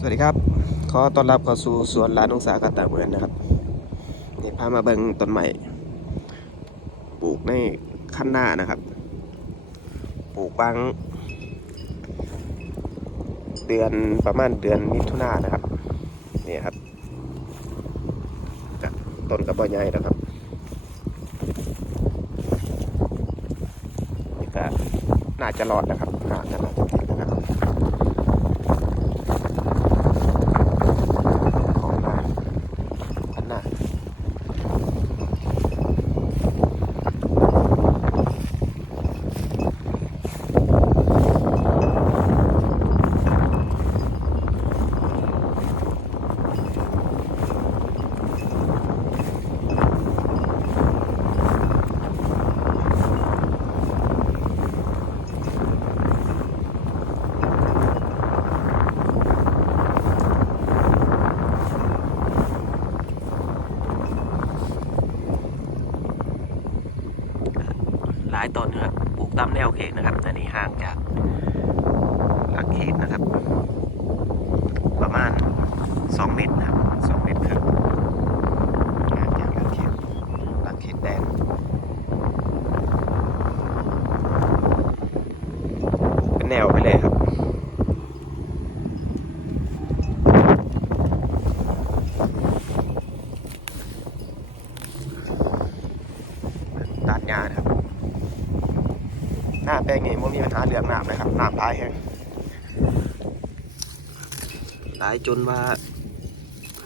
สวัสดีครับ ขอต้อนรับเข้าสู่สวนร้านองศากาตาเบือนนะครับ นี่พามาเบิ่งต้นใหม่ ปลูกในขั้นหน้านะครับ ปลูกบางเดือนประมาณเดือนมิถุนายนนะครับ นี่ครับ ต้นกระบอกใหญ่นะครับนี่ก็น่าจะรอดนะครับน่าจะน่าจะติดนะครับ ลายต้นนะครับปลูกตามแนวเขตนะครับอันนี้ห่างจากหลักเขตนะครับ ประมาณ 2 เมตรนะครับ 2 เมตรครึ่งห่างจากหลักเขตหลักเขตแดนเป็นแนวไปเลยครับ ตัดหญ้านะครับ ห นี้มันมีปัญหาเรื่องน้ำเลยครับน้ำหลายแห้งหลายจนว่า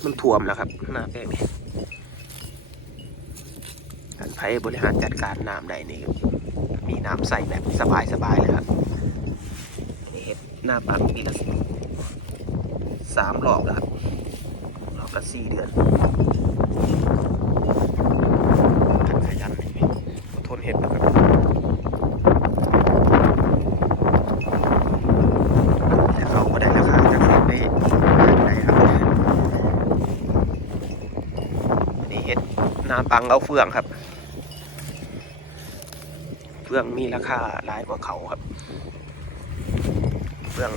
มันท่วมแล้วครับน้าแปลงนี้การไผบริหารจัดการน้ำได้นี่มีน้ำใส่แบบสบายสบายๆเลยครับเห็ดหน้าปังปีละสามรอบแล้วครับรอบละสี่เดือนขยันนี่อดทนเห็ดนะครับ แต่เขาก็ได้ราคาจากสิ่งได้ได้ครับอันนี้เห็ด นาปังเอาเฟืองครับ เฟืองมีราคาหลายกว่าเขาครับ เฟือง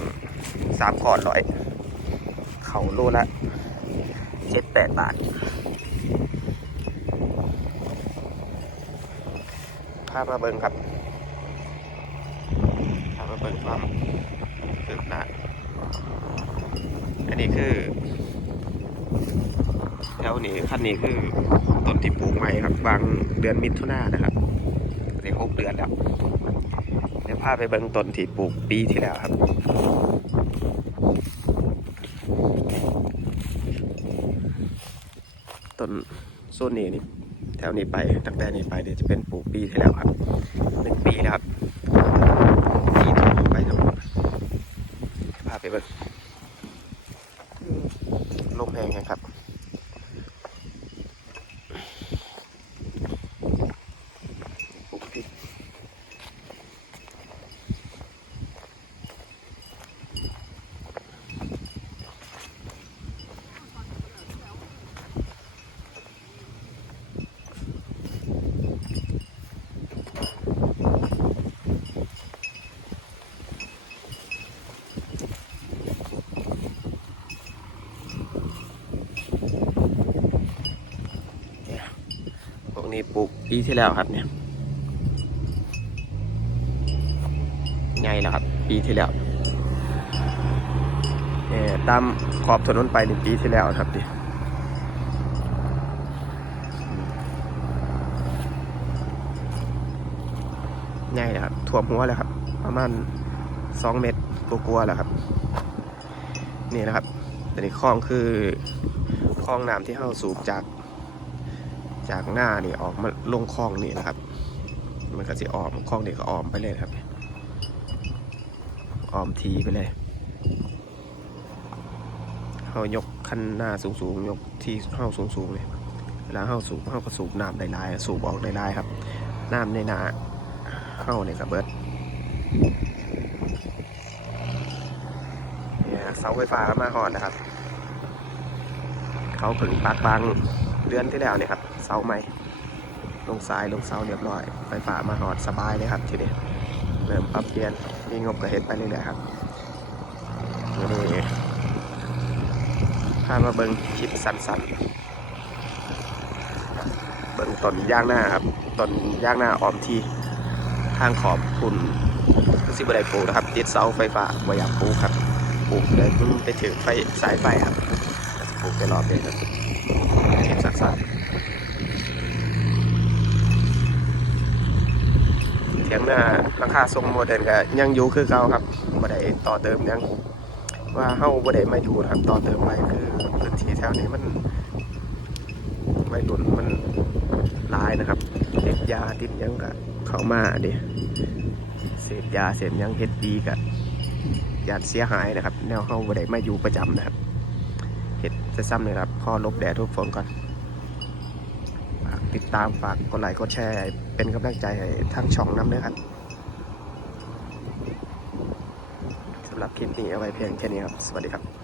สามก่อนร้อย เขาโลละเจ็ดแปดบาทพามาเบิ่งครับพามาเบิ่งความคืบหน้าอันนี้คือ แถวนี้ขั้นนี้คือต้นที่ปลูกใหม่ครับบางเดือนมิถุนายนนะครับได้หกเดือนแล้วเดี๋ยวพาไปเบิ่งต้นที่ปลูกปีที่แล้วครับต้นโซนนี้นี่แถวนี้ไปตั้งแต่นี้ไปเดี๋ยวจะเป็นปลูกปีที่แล้วครับหนึ่งปีแล้วครับปีถูกไปทั้งหมดพาไปเบิ่งลมแรงกันครับ ปลูกพริกพวก นี้ปลูกปีที่แล้วครับเนี่ยไงแล้วครับ ปีที่แล้วเนี่ยตามขอบถนนไปหนึ่งปีที่แล้วครับดิไงแล้วครับท่วหัวแล้วครับ ประมาณสองเมตรกลัวๆแล้วครับ นี่นะครับแต่นี่คลองคือคลองน้ำที่เข้าสูบจาก จากหน้านี่ออกมาลงคลองนี่นะครับ มันก็จะออมคลองนี่ก็ออมไปเลยครับ ออมทีไปเลยเขายกคันหน้าสูงสูงๆยกที่เข้าสูงสูงๆเลยเวลาเข้าสูบเข้าก็สูบน้ำได้ลายสูบออกได้ลายครับน้ำในหนาเข้าเนี่ยกับเบิดเนี่ยเสาไฟฟ้าก็มาหอดนะครับ เขาผึ่งปักบาง เดือนที่แล้วเนี่ยครับเสาใหม่ลงทรายลงเสาเรียบร้อย ไฟฟ้ามาหอดสบายเลยครับทีนี้เริ่มปรับเปลี่ยนมีงบก็เฮ็ดไปเรื่อยๆครับนนี้ามาเบิ่งคลิปสั้นๆเบิ่งต้นย่างหน้าครับต้นย่างหน้าออมที่ทางขอบคุณสิบไดปลูกนะครับติดเสาไฟฟ้าบ่อยากปลูกครับปลูกเลยมันไปถึงไฟสายไฟครับ ลูกไปรอบเดียวครับคลิปสั้นๆเถียงหน้าหลังคาทรงโมเดิร์นก็ยังอยู่คือเก่าครับบ่ได้ต่อเติมยังว่าเฮาบ่ได้มาอยู่นะครับต่อเติมไปคือพื้นที่แถวนี้มันวัยรุ่นมันลายนะครับติดยาติดยังก็เข้ามาดิเสพยาเสพยังเฮ็ดดีก็ยานเสียหายนะครับ แนวเฮาบ่ได้มาอยู่ประจำนะครับ จะซ้ำเลยครับพอลบแดดทุกฝนก่อนฝากติดตามฝากกดไลค์กดแชร์ เป็นกำลังใจให้ทั้งช่องน้ำด้วยครับสำหรับคลิปนี้เอาไว้เพียงแค่นี้ครับ สวัสดีครับ